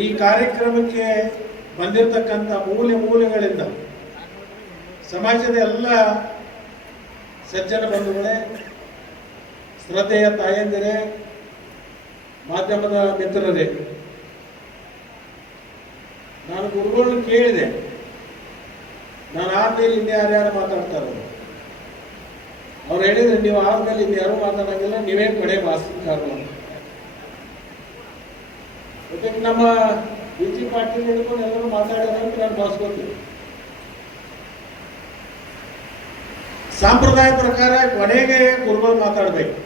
ಈ ಕಾರ್ಯಕ್ರಮಕ್ಕೆ ಬಂದಿರತಕ್ಕಂಥ ಮೂಲೆಗಳಿಂದ ಸಮಾಜದ ಎಲ್ಲ ಸಜ್ಜನ ಬಂಧುಗಳೇ, ಶ್ರದ್ಧೆಯ ತಾಯಂದಿರೇ, ಮಾಧ್ಯಮದ ಮಿತ್ರರೇ, ನಾನು ಗುರುಗಳನ್ನ ಕೇಳಿದೆ, ನಾನು ಆದ್ಮೇಲೆ ಇನ್ಯಾರ್ಯಾರು ಮಾತಾಡ್ತಾರೆ. ಅವ್ರು ಹೇಳಿದ್ರೆ ನೀವು ಆದ್ಮೇಲೆ ಇನ್ಯಾರು ಮಾತಾಡೋಂಗಿಲ್ಲ, ನೀವೇ ಕಡೆ ಭಾಷಣಕಾರರು ಅಂತ. ಜೊತೆಗೆ ನಮ್ಮ ಬಿ.ಜಿ. ಪಾಟೀಲ್ ಹಿಡ್ಕೊಂಡು ಎಲ್ಲರೂ ಮಾತಾಡಿದ್ರೆ ಅಂತ ನಾನು ಭಾವಿಸ್ಕೊತೀನಿ. ಸಂಪ್ರದಾಯ ಪ್ರಕಾರ ಕೊನೆಗೆ ಗುರುಗಳು ಮಾತಾಡಬೇಕು.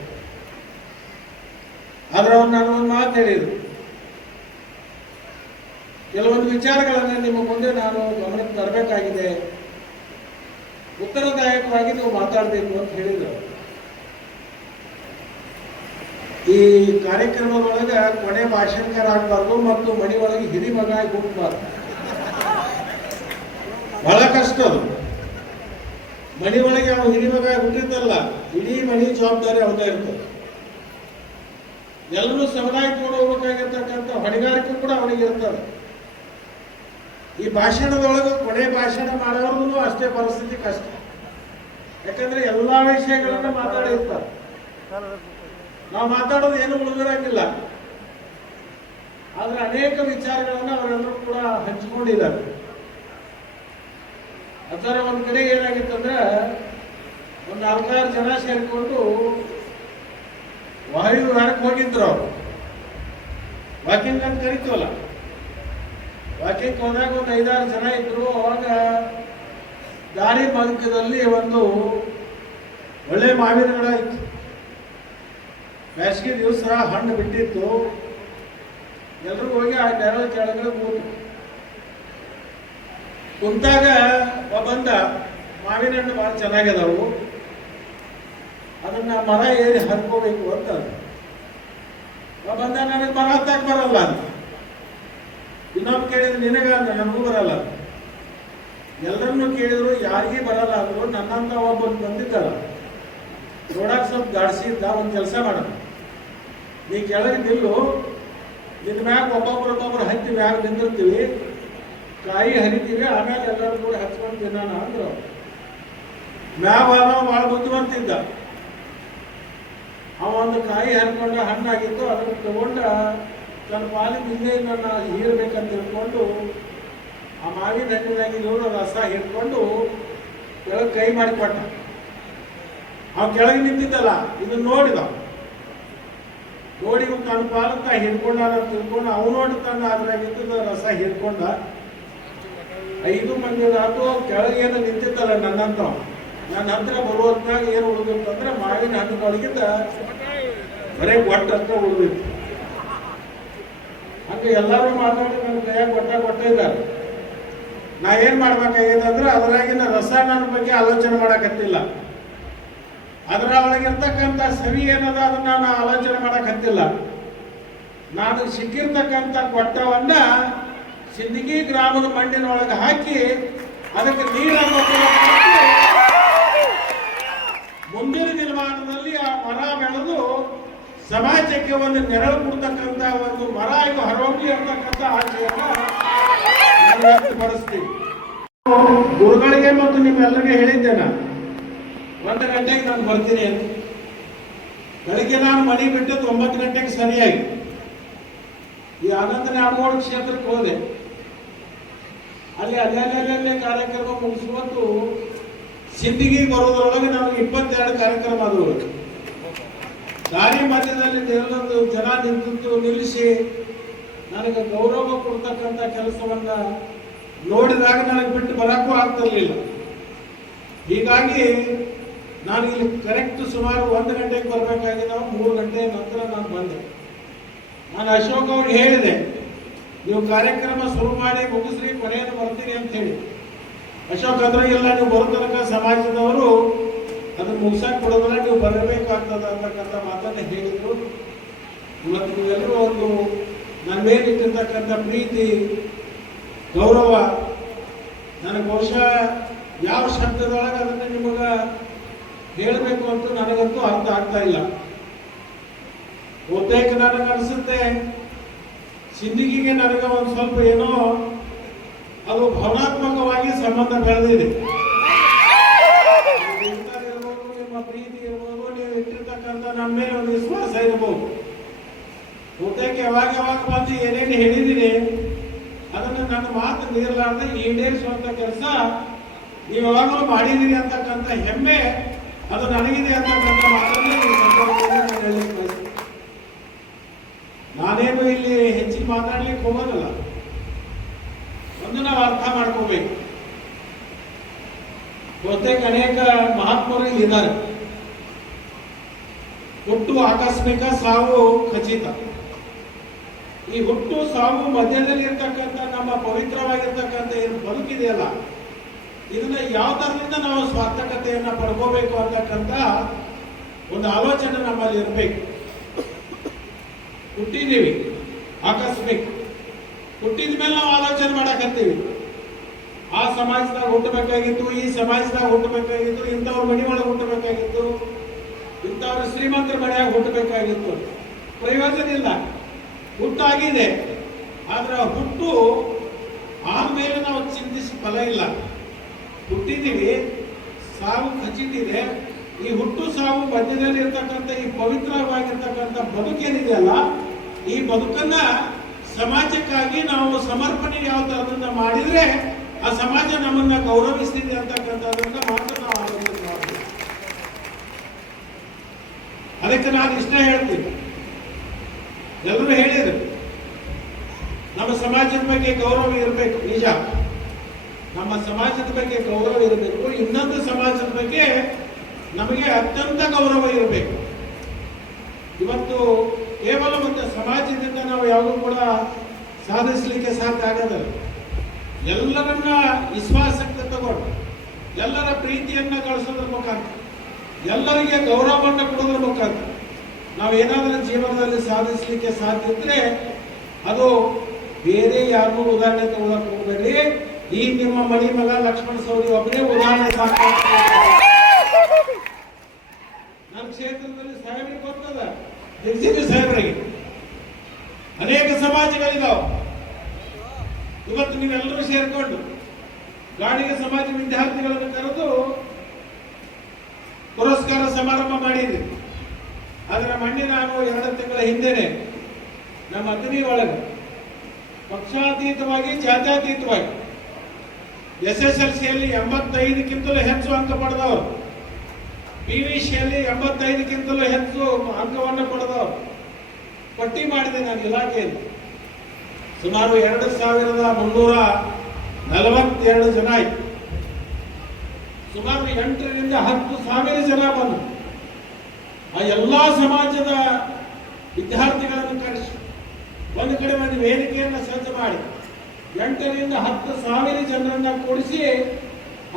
ಆದ್ರೆ ಅವ್ರು ನಾನು ಒಂದು ಮಾತು ಹೇಳಿದ್ರು, ಕೆಲವೊಂದು ವಿಚಾರಗಳನ್ನು ನಿಮ್ಮ ಮುಂದೆ ನಾನು ಗಮನಕ್ಕೆ ತರಬೇಕಾಗಿದೆ, ಉತ್ತರದಾಯಕವಾಗಿ ನೀವು ಮಾತಾಡಬೇಕು ಅಂತ ಹೇಳಿದರು. ಈ ಕಾರ್ಯಕ್ರಮದೊಳಗೆ ಕೊನೆ ಭಾಷಣಕಾರ ಆಗಬಾರ್ದು ಮತ್ತು ಮನೆ ಒಳಗೆ ಹಿರಿ ಮಗ ಆಗಿ ಹುಟ್ಟಬಾರ್ದು. ಬಹಳ ಕಷ್ಟ ಅದು. ಮನೆ ಒಳಗೆ ಅವ್ನು ಹಿರಿ ಮಗ ಹುಟ್ಟಿದ್ದಲ್ಲ, ಇಡೀ ಮನೆ ಜವಾಬ್ದಾರಿ ಅವ್ರದೇ ಇರ್ತದೆ. ಎಲ್ಲರೂ ಸಮುದಾಯ ಕೂಡ ಹೋಗ್ಬೇಕಾಗಿರ್ತಕ್ಕಂಥ ಹೊಣೆಗಾರಿಕೆ ಕೂಡ ಅವನಿಗೆ ಇರ್ತದೆ. ಈ ಭಾಷಣದೊಳಗೆ ಕೊನೆ ಭಾಷಣ ಮಾಡೋರ್ಗು ಅಷ್ಟೇ ಪರಿಸ್ಥಿತಿ ಕಷ್ಟ. ಯಾಕಂದ್ರೆ ಎಲ್ಲಾ ವಿಷಯಗಳನ್ನ ಮಾತಾಡಿರ್ತಾರೆ. ನಾವು ಮಾತಾಡೋದು ಏನು ಉಳಿದಿರಂಗಿಲ್ಲ. ಆದ್ರೆ ಅನೇಕ ವಿಚಾರಗಳನ್ನ ಅವರೆಲ್ಲರೂ ಕೂಡ ಹಂಚಿಕೊಂಡಿದ್ದಾರೆ. ಅದರ ಒಂದ್ ಕಡೆ ಏನಾಗಿತ್ತಂದ್ರೆ, ಒಂದು 4-6 ಜನ ಸೇರಿಕೊಂಡು ವಾಯು ವಿಹಾರಕ್ಕೆ ಹೋಗಿದ್ರು. ಅವರು ವಾಕಿಂಗ್ ಅಂತ ಕರಿತೀವಲ್ಲ, ವಾಕಿಂಗ್ ಹೋದಾಗ ಒಂದು 5-6 ಜನ ಇದ್ರು. ಅವಾಗ ದಾರಿ ಮಧ್ಯದಲ್ಲಿ ಒಂದು ಒಳ್ಳೆ ಮಾವಿನ ಗಿಡ ಇತ್ತು. ಬೇಸಿಗೆ ದಿವಸ ಹಣ್ಣು ಬಿಟ್ಟಿತ್ತು. ಎಲ್ಲರೂ ಹೋಗಿ ಆ ನೆರಳು ಕೆಳಗಡೆ ಕುಂತಾಗ ಬಂದ ಮಾವಿನ ಹಣ್ಣು ಭಾಳ ಚೆನ್ನಾಗಿದಾವು, ಅದನ್ನ ಮರ ಏರಿ ಹರ್ಕೋಬೇಕು ಅಂತ ಬಂದ. ನನಗೆ ಮರ ಹತ್ತಾಕ್ ಬರಲ್ಲ ಅಂತ. ಇನ್ನೊಬ್ಬ ಕೇಳಿದ್ರೆ ನಿನಗ ನನಗೂ ಬರಲ್ಲ. ಎಲ್ಲರನ್ನು ಕೇಳಿದ್ರು ಯಾರಿಗೇ ಬರಲ್ಲ ಅಂದ್ರು. ನನ್ನಂತ ಒಬ್ಬ ಬಂದಿದ್ದಲ್ಲ, ನೋಡಕ್ ಸ್ವಲ್ಪ ಗಾಡಿಸಿದ್ದ. ಒಂದು ಕೆಲಸ ಮಾಡೋಣ, ನೀ ಕೆಳಗೆ ನಿಲ್ಲು, ನಿನ್ನ ಮ್ಯಾಗ ಒಬ್ಬೊಬ್ಬರು ಹತ್ತಿ ಮ್ಯಾಗ ನಿಂದಿರ್ತೀವಿ, ಕಾಯಿ ಹರಿತೀವಿ, ಆಮೇಲೆ ಎಲ್ಲರೂ ಕೂಡ ಹಚ್ಕೊಂಡು ತಿನ್ನೋಣ ಅಂದ್ರು. ಮ್ಯಾಗ ಭಾಳ ಬುದ್ಧಿವಂತಿದ್ದ. ಅವ ಒಂದು ಕಾಯಿ ಹರ್ಕೊಂಡ ಹಣ್ಣಾಗಿತ್ತು, ಅದನ್ನು ತಗೊಂಡ ತನ್ನ ಪಾಲಿನ ಹಿಂದೆ ನನ್ನ ಹೀರ್ಬೇಕಂತ ತಿಳ್ಕೊಂಡು ಆ ಮಾವಿನ ಹಣ್ಣಿನಾಗಿರೋ ರಸ ಹಿಡ್ಕೊಂಡು ಕೆಳಗೆ ಕೈ ಮಾಡಿಕೊಟ್ಟ. ಅವ ಕೆಳಗೆ ನಿಂತಿದ್ದಲ್ಲ, ಇದನ್ನ ನೋಡಿ ತನ್ನ ಪಾಲಕ್ಕ ಹಿಡ್ಕೊಂಡ ತಿಳ್ಕೊಂಡು ಅವನೋಡಿ ತನ್ನ ಅದ್ರಾಗಿದ್ದ ರಸ ಹಿಡ್ಕೊಂಡ. 5 ಮಂದಿ ಆತು. ಕೆಳಗೇನು ನಿಂತಿದ್ದಲ್ಲ ನನ್ನ ಹತ್ರ ಬರುವಂತಾಗ ಏನು ಉಳಿದಿತ್ತಂದ್ರೆ ಮಾವಿನ ಹಣ್ಣುಗಳಿಗಿಂತ ಬರೇ ಗೊಟ್ಟ ಹತ್ರ ಉಳಿದಿತ್ತು. ಹಂಗೆ ಎಲ್ಲರೂ ಮಾತಾಡಿ ನನ್ನ ಕೈಯಾಗ ಗೊಟ್ಟ ಇದ್ದಾರೆ. ನಾ ಏನ್ ಮಾಡ್ಬೇಕಾಗಿದೆ ಅಂದ್ರೆ ಅದರಾಗಿನ ರಸ ನನ್ನ ಬಗ್ಗೆ ಆಲೋಚನೆ ಮಾಡಕತ್ತಿಲ್ಲ, ಅದರ ಒಳಗಿರ್ತಕ್ಕಂಥ ಸವಿ ಏನದ ಅದನ್ನ ನಾನು ಆಲೋಚನೆ ಮಾಡಕತ್ತಿಲ್ಲ. ನಾನು ಸಿಕ್ಕಿರ್ತಕ್ಕಂಥ ಗೊಟ್ಟವನ್ನ ಸಿಂದಗಿ ಗ್ರಾಮದ ಮಣ್ಣಿನೊಳಗೆ ಹಾಕಿ ಅದಕ್ಕೆ ನೀರನ್ನು ಮುಂದಿನ ದಿನಮಾನದಲ್ಲಿ ಆ ಮರ ಬೆಳೆದು ಸಮಾಜಕ್ಕೆ ಒಂದು ನೆರಳು ಕೊಡ್ತಕ್ಕಂಥ ಒಂದು ಮರ ಇದು ಹೊರಹೊಮ್ಮಿ ಅಂತಕ್ಕಂಥ ಆಶೆಯನ್ನ ವ್ಯಕ್ತಪಡಿಸ್ತೀವಿ. ಗುರುಗಳಿಗೆ ಮತ್ತು ನಿಮ್ಮೆಲ್ಲರಿಗೆ ಹೇಳಿದ್ದೆ, ನಾನು 1 ಗಂಟೆಗೆ ನಾನು ಬರ್ತೀನಿ ಅಂತ. ಬೆಳಿಗ್ಗೆ ನಾನು ಮನೆ ಬಿಟ್ಟು 9 ಗಂಟೆಗೆ ಸರಿಯಾಗಿ ಈ ಆನಂದ ನಾಡಗೋಳ ಕ್ಷೇತ್ರಕ್ಕೆ ಹೋದೆ. ಅಲ್ಲಿ ಅಲ್ಲೇ ಕಾರ್ಯಕ್ರಮ ಮುಗಿಸುವಂತೂ ಸಿಂದಗಿ ಬರೋದ್ರೊಳಗೆ ನಾವು 22 ಕಾರ್ಯಕ್ರಮ ಆದವು. ದಾರಿ ಮಧ್ಯದಲ್ಲಿ ಎಲ್ಲೊಂದು ಜನ ನಿಲ್ಲಿಸಿ ನನಗೆ ಗೌರವ ಕೊಡ್ತಕ್ಕಂಥ ಕೆಲಸವನ್ನ ನೋಡಿದಾಗ ನನಗೆ ಬಿಟ್ಟು ಬರಕ್ಕೂ ಆಗ್ತಿರ್ಲಿಲ್ಲ. ಹೀಗಾಗಿ ನಾನು ಇಲ್ಲಿ ಕರೆಕ್ಟ್ ಸುಮಾರು 1 ಗಂಟೆಗೆ ಬರಬೇಕಾಗಿದ್ದ. 3 ಗಂಟೆ ನಂತರ ನಾನು ಬಂದೆ. ನಾನು ಅಶೋಕ್ ಅವ್ರಿಗೆ ಹೇಳಿದೆ, ನೀವು ಕಾರ್ಯಕ್ರಮ ಶುರು ಮಾಡಿ ಮುಗಿಸ್ರಿ, ಕೊನೆಯನ್ನು ಬರ್ತೀನಿ ಅಂತ ಹೇಳಿ. ಅಶೋಕ್ ಅದ್ರಾಗೆಲ್ಲ ನೀವು ಬರೋ ತನಕ ಸಮಾಜದವರು ಅದನ್ನು ಮುಗಿಸಾಕ್ ಕೊಡೋದ್ರ ನೀವು ಬರಬೇಕಾಗ್ತದ ಅಂತಕ್ಕಂಥ ಮಾತನ್ನ ಹೇಳಿದ್ರು. ಇವತ್ತು ನೀವೆಲ್ಲರೂ ಒಂದು ನನ್ನ ಮೇಲಿಟ್ಟಿರ್ತಕ್ಕಂಥ ಪ್ರೀತಿ, ಗೌರವ, ನನಗೆ ಬಹುಶಃ ಯಾವ ಶಬ್ದದೊಳಗೆ ಅದನ್ನು ನಿಮಗೆ ಹೇಳಬೇಕು ಅಂತ ನನಗಂತೂ ಅರ್ಥ ಆಗ್ತಾ ಇಲ್ಲ. ಬಹುತೇಕ ನನಗೆ ಅನಿಸುತ್ತೆ ಸಿಂದಗಿಗೆ ನನಗೆ ಒಂದು ಸ್ವಲ್ಪ ಏನೋ ಅದು ಭಾವನಾತ್ಮಕವಾಗಿ ಸಂಬಂಧ ಬೆಳೆದಿದೆ. ನಿಮ್ಮ ಪ್ರೀತಿ ಇರ್ಬೋದು, ನೀವು ಇಟ್ಟಿರ್ತಕ್ಕಂಥ ನಮ್ಮ ಮೇಲೆ ಒಂದು ವಿಶ್ವಾಸ ಇರ್ಬೋದು. ಬಹುತೇಕ ಯಾವಾಗ ಯಾವಾಗ ಬಂದು ಏನೇನು ಹೇಳಿದ್ದೀನಿ ಅದನ್ನು ನನ್ನ ಮಾತು ನೀರಲಾರ್ದೆ ಈಡೇರಿಸುವಂತ ಕೆಲಸ ನೀವು ಯಾವಾಗಲೂ ಮಾಡಿದ್ದೀರಿ ಅಂತಕ್ಕಂಥ ಹೆಮ್ಮೆ ಅದು ನನಗಿದೆ ಅಂತಕ್ಕಂಥ ಮಾತನ್ನು ಈ ಸಂದರ್ಭದಲ್ಲಿ ನಾನು ಹೇಳಲಿಕ್ಕೆ ಬಯಸ್ತೀನಿ. ನಾನೇನು ಇಲ್ಲಿ ಹೆಚ್ಚಿಗೆ ಮಾತಾಡ್ಲಿಕ್ಕೆ ಹೋಗೋದಲ್ಲ. ಒಂದು ನಾವು ಅರ್ಥ ಮಾಡ್ಕೋಬೇಕು, ಬಹುತೇಕ ಅನೇಕ ಮಹಾತ್ಮರು ಇಲ್ಲಿದ್ದಾರೆ. ಹುಟ್ಟು ಆಕಸ್ಮಿಕ, ಸಾವು ಖಚಿತ. ಈ ಹುಟ್ಟು ಸಾವು ಮಧ್ಯದಲ್ಲಿ ಇರ್ತಕ್ಕಂಥ ನಮ್ಮ ಪವಿತ್ರವಾಗಿರ್ತಕ್ಕಂಥ ಏನು ಬದುಕಿದೆಯಲ್ಲ, ಇದನ್ನ ಯಾವ ತರದಿಂದ ನಾವು ಸಾರ್ಥಕತೆಯನ್ನ ಪಡ್ಕೋಬೇಕು ಅಂತಕ್ಕಂಥ ಒಂದು ಆಲೋಚನೆ ನಮ್ಮಲ್ಲಿ ಇರಬೇಕು. ಹುಟ್ಟಿದ್ದೀವಿ ಆಕಸ್ಮಿಕ, ಹುಟ್ಟಿದ ಮೇಲೆ ನಾವು ಆಲೋಚನೆ ಮಾಡಕತ್ತೀವಿ. ಆ ಸಮಾಜದಾಗ ಹುಟ್ಟಬೇಕಾಗಿತ್ತು, ಈ ಸಮಾಜದಾಗ ಹುಟ್ಟಬೇಕಾಗಿತ್ತು, ಇಂಥವ್ರ ಮನೆ ಒಳಗೆ ಹುಟ್ಟಬೇಕಾಗಿತ್ತು, ಇಂಥವ್ರ ಶ್ರೀಮಂತರ ಮನೆಯಾಗ ಹುಟ್ಟಬೇಕಾಗಿತ್ತು. ಪ್ರಯೋಜನ ಇಲ್ಲ. ಹುಟ್ಟಾಗಿದೆ, ಆದ್ರೆ ಹುಟ್ಟು ಆದ್ಮೇಲೆ ನಾವು ಚಿಂತಿಸಿ ಫಲ ಇಲ್ಲ. ಹುಟ್ಟಿದ್ದೀವಿ, ಸಾವು ಖಚಿತಿದೆ. ಈ ಹುಟ್ಟು ಸಾವು ಮಧ್ಯದಲ್ಲಿ ಇರ್ತಕ್ಕಂಥ ಈ ಪವಿತ್ರವಾಗಿರ್ತಕ್ಕಂಥ ಬದುಕೇನಿದೆಯಲ್ಲ, ಈ ಬದುಕನ್ನ ಸಮಾಜಕ್ಕಾಗಿ ನಾವು ಸಮರ್ಪಣೆ ಯಾವ ತರದಿಂದ ಮಾಡಿದ್ರೆ ಆ ಸಮಾಜ ನಮ್ಮನ್ನ ಗೌರವಿಸ್ತಿದೆ ಅಂತಕ್ಕಂಥದನ್ನ ಮಾತ್ರ ನಾವು ಆಲೋಚನೆ ಮಾಡಬೇಕು. ಅದಕ್ಕೆ ನಾನು ಇಷ್ಟ ಹೇಳ್ತೀನಿ, ಎಲ್ಲರೂ ಹೇಳಿದ್ರು ನಮ್ಮ ಸಮಾಜದ ಬಗ್ಗೆ ಗೌರವ ಇರಬೇಕು. ನಿಜ, ನಮ್ಮ ಸಮಾಜದ ಬಗ್ಗೆ ಗೌರವ ಇರಬೇಕು. ಇನ್ನೊಂದು ಸಮಾಜದ ಬಗ್ಗೆ ನಮಗೆ ಅತ್ಯಂತ ಗೌರವ ಇರಬೇಕು. ಇವತ್ತು ಕೇವಲ ಒಂದು ಸಮಾಜದಿಂದ ನಾವು ಯಾವುದು ಕೂಡ ಸಾಧಿಸಲಿಕ್ಕೆ ಸಾಧ್ಯ ಆಗೋದಲ್ಲ. ಎಲ್ಲರನ್ನ ವಿಶ್ವಾಸಕ್ಕೆ ತಗೊಂಡು, ಎಲ್ಲರ ಪ್ರೀತಿಯನ್ನ ಗಳಿಸೋದ್ರ ಮುಖಾಂತರ, ಎಲ್ಲರಿಗೆ ಗೌರವವನ್ನು ಕೊಡೋದ್ರ ಮುಖಾಂತರ ನಾವೇನಾದರೂ ಜೀವನದಲ್ಲಿ ಸಾಧಿಸಲಿಕ್ಕೆ ಸಾಧ್ಯ ಇದ್ರೆ ಅದು ಬೇರೆ ಯಾರಿಗೂ ಉದಾಹರಣೆ ತಗೊಳಕ್ ಹೋಗಬೇಡಿ. ಈ ನಿಮ್ಮ ಮಣಿ ಮಗ ಲಕ್ಷ್ಮಣ ಸವದಿ ಒಬ್ಬನೇ ಉದಾಹರಣೆ ಸಾಕು. ನನ್ನ ಕ್ಷೇತ್ರದಲ್ಲಿ ಸಾಹೇಬರಿಗೆ ಗೊತ್ತದ, ಎಕ್ಸಿಬಿ ಸಾಹೇಬರಿಗೆ ಅನೇಕ ಸಮಾಜಗಳಿದಾವೆ. ಇವತ್ತು ನೀವೆಲ್ಲರೂ ಸೇರ್ಕೊಂಡು ಗಾಡಿಗೆ ಸಮಾಜ ವಿದ್ಯಾರ್ಥಿಗಳನ್ನು ಕರೆದು ಪುರಸ್ಕಾರ ಸಮಾರಂಭ ಮಾಡಿದ್ರಿ. ಆದ್ರೆ ಮೊನ್ನೆ ನಾನು 2 ತಿಂಗಳ ಹಿಂದೆನೆ ನಮ್ಮ ಅಗ್ನಿ ಒಳಗೆ ಪಕ್ಷಾತೀತವಾಗಿ, ಜಾತ್ಯತೀತವಾಗಿ SSLCಯಲ್ಲಿ 85ಕ್ಕಿಂತಲೂ ಹೆಚ್ಚು ಅಂಕ ಪಡೆದವರು, PVCಯಲ್ಲಿ 85ಕ್ಕಿಂತಲೂ ಹೆಚ್ಚು ಅಂಕವನ್ನು ಪಡೆದವರು ಪಟ್ಟಿ ಮಾಡಿದೆ ನಾನು ಇಲಾಖೆಯಲ್ಲಿ. ಸುಮಾರು 2342 ಜನ ಆಯ್ತು. ಸುಮಾರು 8ರಿಂದ 10,000 ಜನ ಬಂದು ಆ ಎಲ್ಲಾ ಸಮಾಜದ ವಿದ್ಯಾರ್ಥಿಗಳನ್ನು ಕರೆಸಿ ಒಂದು ಕಡೆ ಒಂದು ವೇದಿಕೆಯನ್ನು ಸಜ್ಜು ಮಾಡಿ 8ರಿಂದ 10,000 ಜನರನ್ನ ಕೂಡಿಸಿ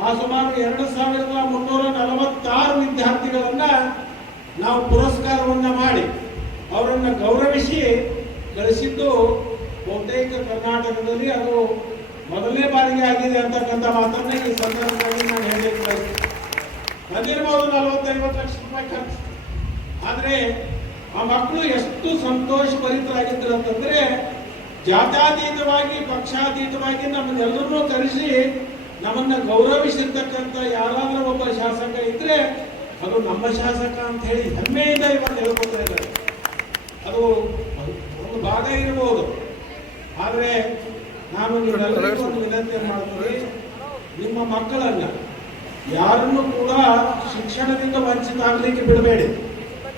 ಆ ಸುಮಾರು 2346 ವಿದ್ಯಾರ್ಥಿಗಳನ್ನ ನಾವು ಪುರಸ್ಕಾರವನ್ನ ಮಾಡಿ ಅವರನ್ನ ಗೌರವಿಸಿ ಕಳಿಸಿದ್ದು ಬಹುತೇಕ ಕರ್ನಾಟಕದಲ್ಲಿ ಅದು ಮೊದಲನೇ ಬಾರಿಗೆ ಆಗಿದೆ ಅಂತಕ್ಕಂಥ ಮಾತನ್ನ ಈ ಸಂದರ್ಭದಲ್ಲಿ ನಾನು ಹೇಳಲಿಕ್ಕೆ ಬಯಸ್ತೀನಿ. ಬಂದಿರಬಹುದು 40-50 ಲಕ್ಷ ರೂಪಾಯಿ ಖರ್ಚು, ಆದ್ರೆ ಆ ಮಕ್ಕಳು ಎಷ್ಟು ಸಂತೋಷ ಭರಿತರಾಗಿದ್ರು ಅಂತಂದ್ರೆ ಜಾತ್ಯತೀತವಾಗಿ, ಪಕ್ಷಾತೀತವಾಗಿ ನಮ್ಮನ್ನೆಲ್ಲರನ್ನೂ ಕರೆಸಿ ನಮ್ಮನ್ನ ಗೌರವಿಸಿರ್ತಕ್ಕಂಥ ಯಾರಾದ್ರೂ ಒಬ್ಬ ಶಾಸಕ ಇದ್ರೆ ಅದು ನಮ್ಮ ಶಾಸಕ ಅಂತ ಹೇಳಿ ಹೆಮ್ಮೆಯಿಂದ ಇವತ್ತು ಹೇಳ್ಕೊತಾ ಇದ್ದಾರೆ. ಅದು ಒಂದು ಭಾಗ ಇರಬಹುದು, ಆದ್ರೆ ನಾನು ನೀವೆಲ್ಲರಿಗೂ ಒಂದು ವಿನಂತಿ ಮಾಡ್ತೀನಿ, ನಿಮ್ಮ ಮಕ್ಕಳನ್ನ ಯಾರನ್ನು ಕೂಡ ಶಿಕ್ಷಣದಿಂದ ವಂಚಿತ ಆಗಲಿಕ್ಕೆ ಬಿಡಬೇಡಿ.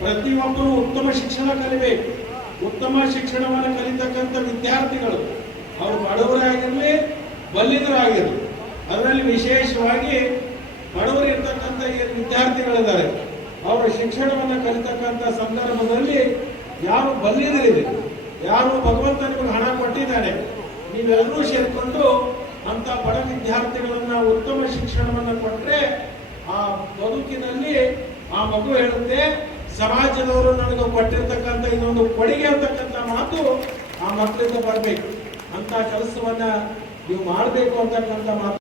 ಪ್ರತಿಯೊಬ್ಬರು ಉತ್ತಮ ಶಿಕ್ಷಣ ಕಲಿಬೇಕು. ಉತ್ತಮ ಶಿಕ್ಷಣವನ್ನು ಕಲಿತಕ್ಕಂಥ ವಿದ್ಯಾರ್ಥಿಗಳು ಅವರು ಬಡವರಾಗಿರಲಿ, ಬಲ್ಲಿದರಾಗಿರಲಿ, ಅದರಲ್ಲಿ ವಿಶೇಷವಾಗಿ ಬಡವರು ಇರ್ತಕ್ಕಂಥ ಏನು ವಿದ್ಯಾರ್ಥಿಗಳಿದ್ದಾರೆ ಅವರ ಶಿಕ್ಷಣವನ್ನು ಕಲಿತಕ್ಕಂಥ ಸಂದರ್ಭದಲ್ಲಿ ಯಾರು ಬಲ್ಲಿದರಿದೆ, ಯಾರು ಭಗವಂತ ನಿಮಗೆ ಹಣ ಕೊಟ್ಟಿದ್ದಾನೆ, ನೀವೆಲ್ಲರೂ ಸೇರಿಕೊಂಡು ಅಂತ ಬಡ ವಿದ್ಯಾರ್ಥಿಗಳನ್ನ ಉತ್ತಮ ಶಿಕ್ಷಣವನ್ನು ಕೊಟ್ಟರೆ ಆ ಬದುಕಿನಲ್ಲಿ ಆ ಮಗು ಹೇಳುತ್ತೆ ಸಮಾಜದವರು ನನಗೆ ಕೊಟ್ಟಿರ್ತಕ್ಕಂಥ ಇದೊಂದು ಕೊಡುಗೆ ಅಂತಕ್ಕಂಥ ಮಾತು ಆ ಮಕ್ಕಳಿಂದ ಬರಬೇಕು. ಅಂತ ಕೆಲಸವನ್ನ ನೀವು ಮಾಡಬೇಕು ಅಂತಕ್ಕಂಥ ಮಾತು